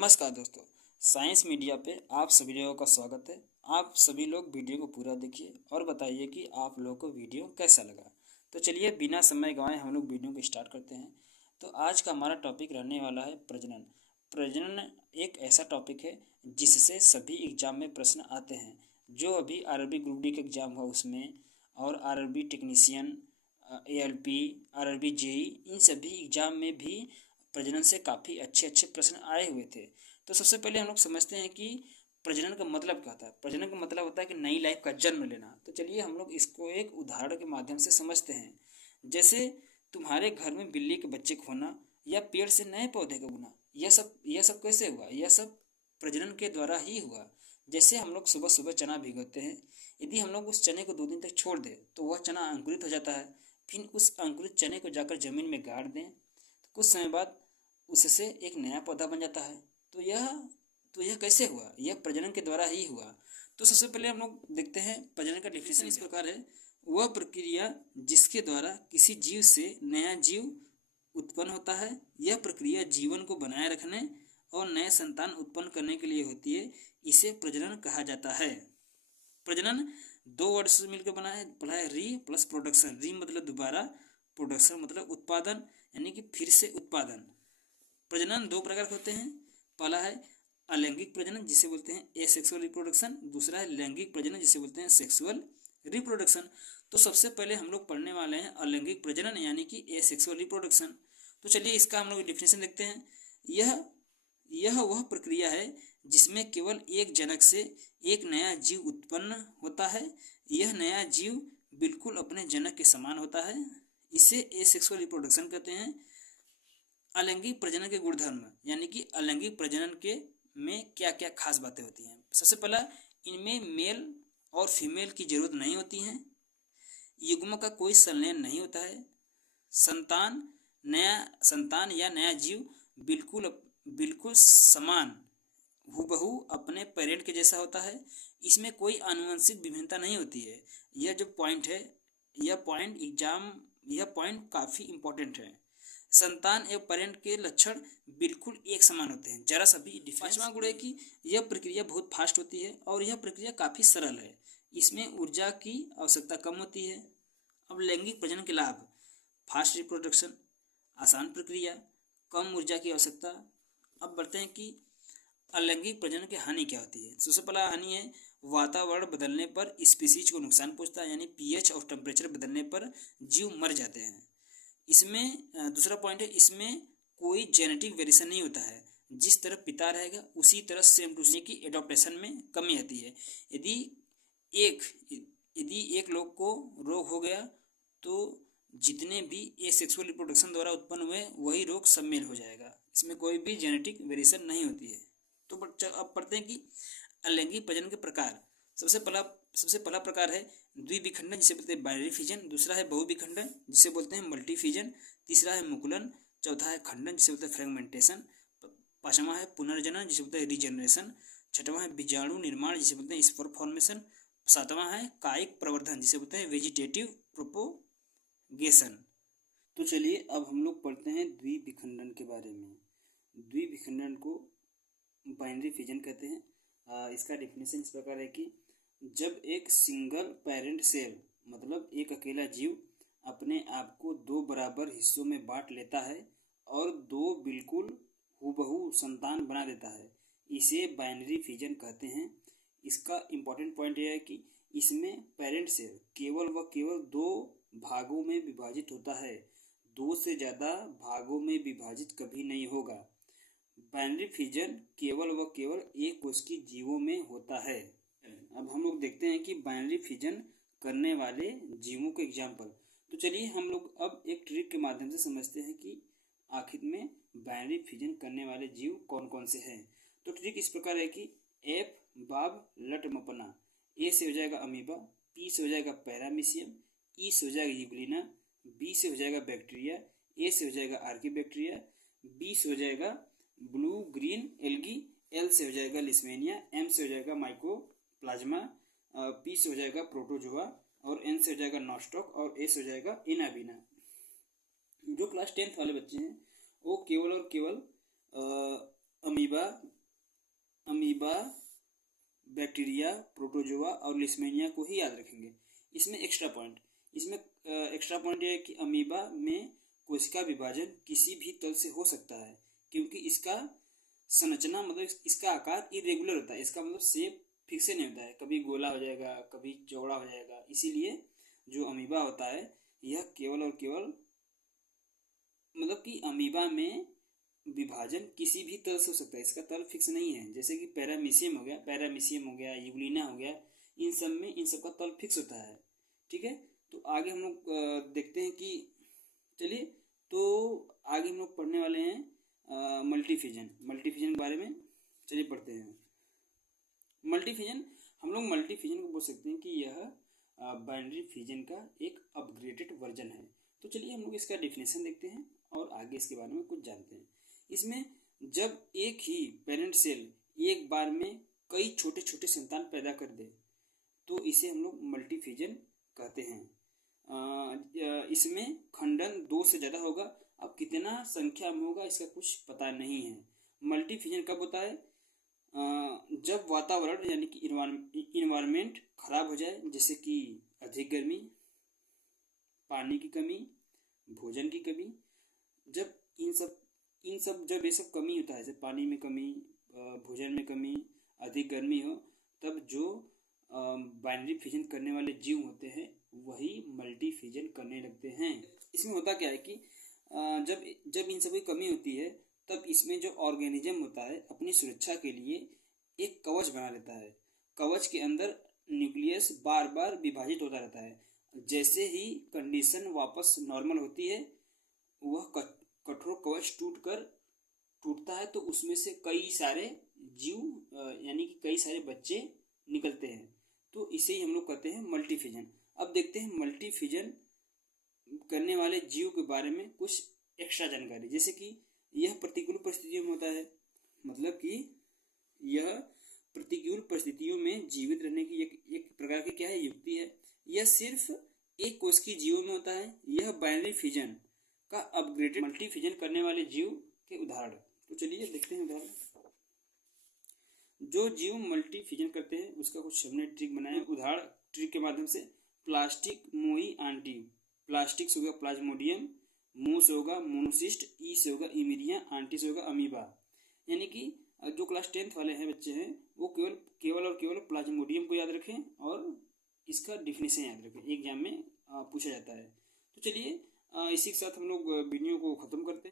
नमस्कार दोस्तों, science media पे आप सभी लोगों का स्वागत है। आप सभी लोग वीडियो को पूरा देखिए और बताइए कि आप लोगों को वीडियो कैसा लगा। तो चलिए बिना समय गंवाए हम लोग वीडियो को स्टार्ट करते हैं। तो आज का हमारा टॉपिक रहने वाला है प्रजनन। प्रजनन एक ऐसा टॉपिक है जिससे सभी एग्जाम में प्रश्न आते हैं। जो अभी आरआरबी ग्रुप डी का एग्ज़ाम हुआ उसमें, और RRB technician, ALP, RRB JE, इन सभी एग्जाम में भी प्रजनन से काफ़ी अच्छे अच्छे प्रश्न आए हुए थे। तो सबसे पहले हम लोग समझते हैं कि प्रजनन का मतलब क्या होता है। प्रजनन का मतलब होता है कि नई लाइफ का जन्म लेना। तो चलिए हम लोग इसको एक उदाहरण के माध्यम से समझते हैं। जैसे तुम्हारे घर में बिल्ली के बच्चे को होना या पेड़ से नए पौधे का उगना, यह सब कैसे हुआ? यह सब प्रजनन के द्वारा ही हुआ। जैसे हम लोग सुबह सुबह चना भिगोते हैं, यदि हम लोग उस चने को 2 दिन तक छोड़ दें तो वह चना अंकुरित हो जाता है। फिर उस अंकुरित चने को जाकर जमीन में गाड़ दें तो कुछ समय बाद उससे एक नया पौधा बन जाता है। तो यह कैसे हुआ? यह प्रजनन के द्वारा ही हुआ। तो सबसे पहले हम लोग देखते हैं प्रजनन का डिफिनेशन इस प्रकार है। वह प्रक्रिया जिसके द्वारा किसी जीव से नया जीव उत्पन्न होता है। यह प्रक्रिया जीवन को बनाए रखने और नए संतान उत्पन्न करने के लिए होती है। इसे प्रजनन कहा जाता है। प्रजनन 2 वर्ड से मिलकर बना है, पढ़ा है री प्लस प्रोडक्शन। री मतलब दोबारा, प्रोडक्शन मतलब उत्पादन, यानी कि फिर से उत्पादन। प्रजनन 2 प्रकार के होते हैं। पहला है अलैंगिक प्रजनन जिसे बोलते हैं एसेक्सुअल रिप्रोडक्शन, दूसरा है लैंगिक प्रजनन जिसे बोलते हैं सेक्सुअल रिप्रोडक्शन। तो सबसे पहले हम लोग पढ़ने वाले हैं अलैंगिक प्रजनन यानी कि एसेक्सुअल रिप्रोडक्शन। तो चलिए इसका हम लोग डिफिनेशन देखते हैं। यह वह प्रक्रिया है जिसमें केवल एक जनक से एक नया जीव उत्पन्न होता है। यह नया जीव बिल्कुल अपने जनक के समान होता है। इसे एसेक्सुअल रिप्रोडक्शन कहते हैं। अलैंगिक प्रजनन के गुणधर्म यानी कि अलैंगिक प्रजनन के में क्या क्या खास बातें होती हैं। सबसे पहला, इनमें मेल और फीमेल की जरूरत नहीं होती है। युग्म का कोई संलयन नहीं होता है। संतान या नया जीव बिल्कुल समान हूबहू अपने पेरेंट के जैसा होता है। इसमें कोई आनुवंशिक विभिन्नता नहीं होती है। यह जो पॉइंट है, यह पॉइंट काफ़ी इम्पोर्टेंट है। संतान एवं पेरेंट के लक्षण बिल्कुल एक समान होते हैं, जरा सा भी डिफरेंस। पांचवा गुण है कि यह प्रक्रिया बहुत फास्ट होती है और यह प्रक्रिया काफ़ी सरल है। इसमें ऊर्जा की आवश्यकता कम होती है। अब लैंगिक प्रजनन के लाभ: फास्ट रिप्रोडक्शन, आसान प्रक्रिया, कम ऊर्जा की आवश्यकता। अब बढ़ते हैं कि अलैंगिक प्रजनन की हानि क्या होती है। सबसे पहला हानि है वातावरण बदलने पर स्पीसीज को नुकसान पहुंचता है, यानी पीएच और टेम्परेचर बदलने पर जीव मर जाते हैं। इसमें दूसरा पॉइंट है, इसमें कोई जेनेटिक वेरिएशन नहीं होता है। जिस तरह पिता रहेगा उसी तरह सेम टू सेम की एडॉप्टेशन में कमी आती है। यदि एक लोग को रोग हो गया तो जितने भी एसेक्सुअल रिप्रोडक्शन द्वारा उत्पन्न हुए वही रोग सब में हो जाएगा। इसमें कोई भी जेनेटिक वेरिएशन नहीं होती है। तो अब पढ़ते हैं कि अलैंगिक प्रजनन के प्रकार। सबसे पहला प्रकार है द्विविखंडन जिसे बोलते हैं बाइनरी फिजन, दूसरा है बहुविखंडन जिसे बोलते हैं मल्टी फिजन, तीसरा है मुकुलन, चौथा है खंडन जिसे बोलते हैं फ्रेगमेंटेशन, पांचवा है पुनर्जनन जिसे बोलते हैं रीजनरेशन, छठवां है बीजाणु निर्माण जिसे बोलते हैं स्पोर फॉर्मेशन, सातवां है कायिक प्रवर्धन जिसे बोलते हैं वेजिटेटिव प्रोपोगेशन। तो चलिए अब हम लोग पढ़ते हैं द्विविखंडन के बारे में। द्विविखंडन को बाइनरी फिजन कहते हैं। इसका डेफिनेशन इस प्रकार है कि जब एक सिंगल पेरेंट सेल मतलब एक अकेला जीव अपने आप को 2 बराबर हिस्सों में बांट लेता है और 2 बिल्कुल हूबहू संतान बना देता है, इसे बाइनरी फिजन कहते हैं। इसका इम्पोर्टेंट पॉइंट यह है कि इसमें पेरेंट सेल केवल 2 भागों में विभाजित होता है। 2 से ज़्यादा भागों में विभाजित कभी नहीं होगा। बाइनरी फिजन केवल एक कोश की जीवों में होता है। अब हम लोग देखते हैं कि बाइनरी फिजन करने वाले जीवों के एग्जाम्पल। तो चलिए हम लोग अब एक ट्रिक के माध्यम से समझते हैं कि आखिर में बाइनरी फिजन करने वाले जीव कौन कौन से हैं। तो ट्रिक इस प्रकार है कि एफ बाब लट मपना। ए से हो जाएगा अमीबा, पी से हो जाएगा पैरामीशियम, ई से हो जाएगा यूग्लिना, बी से हो जाएगा बैक्टीरिया, ए से हो जाएगा आर्कीबैक्टीरिया, बी से हो जाएगा ब्लू ग्रीन एल्गी, एल से हो जाएगा लिस्मेनिया, एम से हो जाएगा माइकोप्लाज्मा, पी से हो जाएगा प्रोटोजोआ और एन से हो जाएगा नॉस्टॉक और ए से हो जाएगा इनाबिना। जो क्लास 10th वाले बच्चे हैं वो केवल और केवल अमीबा, अमीबा, बैक्टीरिया, प्रोटोजोआ और लिस्मेनिया को ही याद रखेंगे। इसमें एक्स्ट्रा पॉइंट ये है कि अमीबा में कोशिका विभाजन किसी भी तल से हो सकता है, क्योंकि इसका संरचना मतलब इसका आकार इरेगुलर होता है। इसका मतलब शेप फिक्स नहीं होता है, कभी गोला हो जाएगा, कभी चौड़ा हो जाएगा। इसीलिए जो अमीबा होता है यह केवल और केवल मतलब कि अमीबा में विभाजन किसी भी तल से हो सकता है, इसका तल फिक्स नहीं है। जैसे कि पैरामीशियम हो गया, यूग्लिना हो गया, इन सब का तल फिक्स होता है। ठीक है, तो आगे हम लोग देखते हैं कि चलिए, तो आगे हम लोग पढ़ने वाले हैं मल्टीफिजन के बारे में। चलिए पढ़ते हैं मल्टीफिजन। हम लोग मल्टीफिजन को बोल सकते हैं कि यह बाइनरी फिजन का एक अपग्रेडेड वर्जन है। तो चलिए हम लोग इसका डेफिनेशन देखते हैं और आगे इसके बारे में कुछ जानते हैं। इसमें जब एक ही पेरेंट सेल एक बार में कई छोटे छोटे संतान पैदा कर दे तो इसे हम लोग मल्टीफिजन कहते हैं। इसमें खंडन 2 से ज़्यादा होगा। अब कितना संख्या में होगा इसका कुछ पता नहीं है। मल्टीफिजन कब होता है? जब वातावरण यानी कि इन्वायरमेंट खराब हो जाए, जैसे कि अधिक गर्मी, पानी की कमी, भोजन की कमी। जब इन सब जब ये सब कमी होता है, जैसे पानी में कमी, भोजन में कमी, अधिक गर्मी हो, तब जो बाइनरी फिजन करने वाले जीव होते हैं वही मल्टी फिजन करने लगते हैं। इसमें होता क्या है कि जब इन सब की कमी होती है तब इसमें जो ऑर्गेनिज्म होता है अपनी सुरक्षा के लिए एक कवच बना लेता है। कवच के अंदर न्यूक्लियस बार बार विभाजित होता रहता है। जैसे ही कंडीशन वापस नॉर्मल होती है वह कठोर कवच टूटता है, तो उसमें से कई सारे जीव यानी कि कई सारे बच्चे निकलते हैं। तो इसे ही हम लोग कहते हैं मल्टीफिजन। अब देखते हैं मल्टीफिजन करने वाले जीव के बारे में कुछ एक्स्ट्रा जानकारी। जैसे कि यह प्रतिकूल परिस्थितियों में होता है, मतलब कि यह प्रतिकूल परिस्थितियों में जीवित रहने की एक प्रकार की क्या है, युक्ति है। यह सिर्फ एक कोश की जीवों में होता है। यह बाइनरी फिजन का अपग्रेडेड मल्टीफिजन करने वाले जीव के उदाहरण। तो चलिए देखते हैं उदाहरण। जो जीव मल्टीफिजन करते हैं उसका कुछ हमने ट्रिक बनाया। उदाहरण ट्रिक के माध्यम से प्लास्टिक मोई आंटी, प्लास्टिक से होगा प्लाज्मोडियम, मो से होगा मोनोसिस्ट, ई से होगा इमिरिया, आंटी से होगा अमीबा। यानी कि जो क्लास 10th वाले हैं बच्चे हैं वो केवल और केवल प्लाज्मोडियम को याद रखें और इसका डिफिनेशन याद रखें, एग्जाम में पूछा जाता है। तो चलिए इसी के साथ हम लोग वीडियो को ख़त्म करते हैं।